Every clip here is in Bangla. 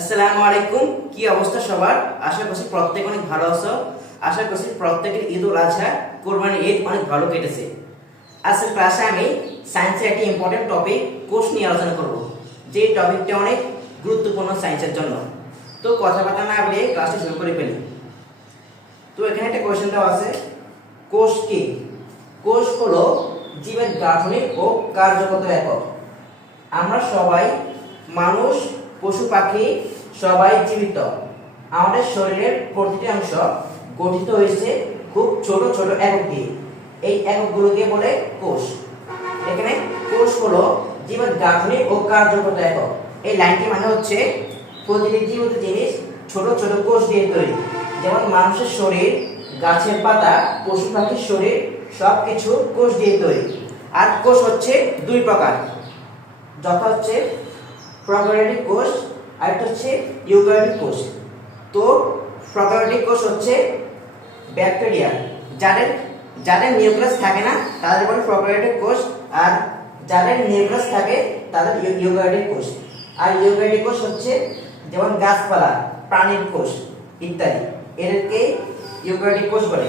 আসসালামু আলাইকুম। কি অবস্থা সবার? আশা করছি প্রত্যেক অনেক ভালো আছো। আশা করছি প্রত্যেকের ঈদ উল আজহা কোরবানির ঈদ অনেক ভালো কেটেছে। আজকের ক্লাসে আমি সায়েন্সের একটি ইম্পর্টেন্ট টপিক কোষ নিয়ে আলোচনা করব, যে টপিকটা অনেক গুরুত্বপূর্ণ সায়েন্সের জন্য। তো কথাবার্তা না বলে ক্লাসটা শুরু করে ফেলি। তো এখানে একটা কোয়েশ্চেন দেওয়া আছে, কোষ কি? কোষ হলো জীবের গাঠনিক ও কার্যগত একক। আমরা সবাই, মানুষ, পশু পাখি সবাই জীবিত। আমাদের শরীরের প্রতিটি অংশ গঠিত হয়েছে খুব ছোট ছোট একক দিয়ে। এই এককগুলোকে বলে কোষ। এখানে কোষ হলো জীবের গাঠনিক ও কার্যগত একক। এই লাইনটি মানে হচ্ছে প্রতিটি জীবিত জিনিস ছোট ছোট কোষ দিয়ে তৈরি। যেমন মানুষের শরীর, গাছের পাতা, পশু পাখির শরীর সবকিছু কোষ দিয়ে তৈরি। আর কোষ হচ্ছে দুই প্রকার, যথা হচ্ছে প্রোক্যারিওটিক কোষ আর একটা হচ্ছে ইউক্যারিওটিক কোষ। তো প্রোক্যারিওটিক কোষ হচ্ছে ব্যাকটেরিয়া, যাদের যাদের নিউক্লিয়াস থাকে না তাদের বলে প্রোক্যারিওটিক কোষ, আর যাদের নিউক্লিয়াস থাকে তাদের ইউক্যারিওটিক কোষ। আর ইউক্যারিওটিক কোষ হচ্ছে যেমন গাছপালা, প্রাণীর কোষ ইত্যাদি, এদেরকে ইউক্যারিওটিক কোষ বলে।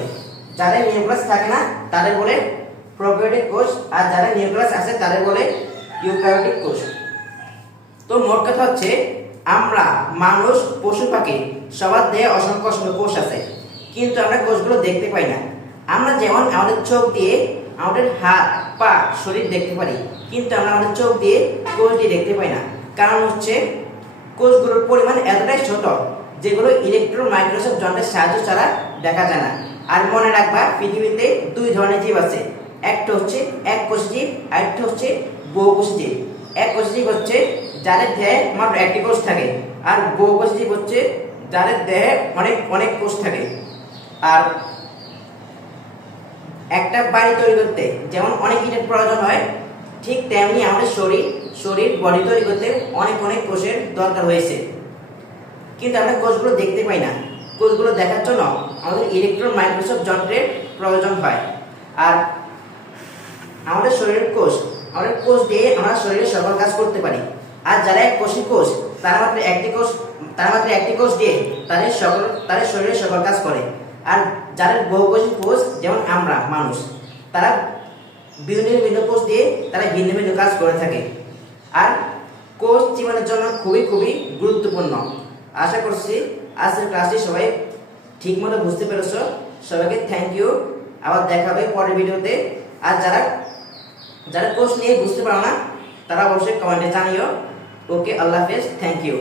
যাদের নিউক্লিয়াস থাকে না তাদের বলে প্রোক্যারিওটিক কোষ, আর যাদের নিউক্লিয়াস আছে তাদের বলে ইউক্যারিওটিক কোষ। তো মোট কথা হচ্ছে আমরা, মানুষ, পশু পাখি সবার দেহে অসংখ্য অসংখ্য কোষ আছে, কিন্তু আমরা কোষগুলো দেখতে পাই না। আমরা যেমন আমাদের চোখ দিয়ে আমাদের হাত, পা, শরীর দেখতে পারি, কিন্তু আমরা আমাদের চোখ দিয়ে কোষটি দেখতে পাই না। কারণ হচ্ছে কোষগুলোর পরিমাণ এতটাই ছোট যেগুলো ইলেকট্রন মাইক্রোস্কোপ যন্ত্রের সাহায্য ছাড়া দেখা যায় না। আর মনে রাখবা, পৃথিবীতে দুই ধরনের জীব আছে, একটা হচ্ছে এককোষী জীব আর একটা হচ্ছে বহুকোষী জীব। এককোষী জীব হচ্ছে যাদের দেহে মাত্র একটি কোষ থাকে, আর বহুকোষী জীব হচ্ছে যাদের দেহে অনেক অনেক কোষ থাকে। আর একটা বাড়ি তৈরি করতে যেমন অনেক ইটের প্রয়োজন হয়, ঠিক তেমনি আমাদের শরীর বডি তৈরি করতে অনেক অনেক কোষের দরকার হয়েছে, কিন্তু আমরা কোষগুলো দেখতে পাই না। কোষগুলো দেখার জন্য আমাদের ইলেকট্রন মাইক্রোস্কোপ যন্ত্রের প্রয়োজন হয়। আর আমাদের শরীরের কোষ দিয়ে আমরা শরীরের সকল কাজ করতে পারি। আর যারা এককোষী কোষ, তারা মাত্র একটি কোষ দিয়ে তাদের শরীরের সকল কাজ করে। আর যাদের বহুকোষী কোষ, যেমন আমরা মানুষ, তারা বিভিন্ন বিভিন্ন কোষ দিয়ে তারা ভিন্ন ভিন্ন কাজ করে থাকে। আর কোষ জীবনের জন্য খুবই খুবই গুরুত্বপূর্ণ। আশা করছি আজকের ক্লাসটি সবাই ঠিকমতো বুঝতে পেরেছো। সবাইকে থ্যাংক ইউ। আবার দেখা হবে পরের ভিডিওতে। আর যারা কোর্স নিয়ে বুঝতে পারো না তারা অবশ্যই কমেন্টে জানিও। ওকে, আল্লাহ হাফেজ, থ্যাংক ইউ।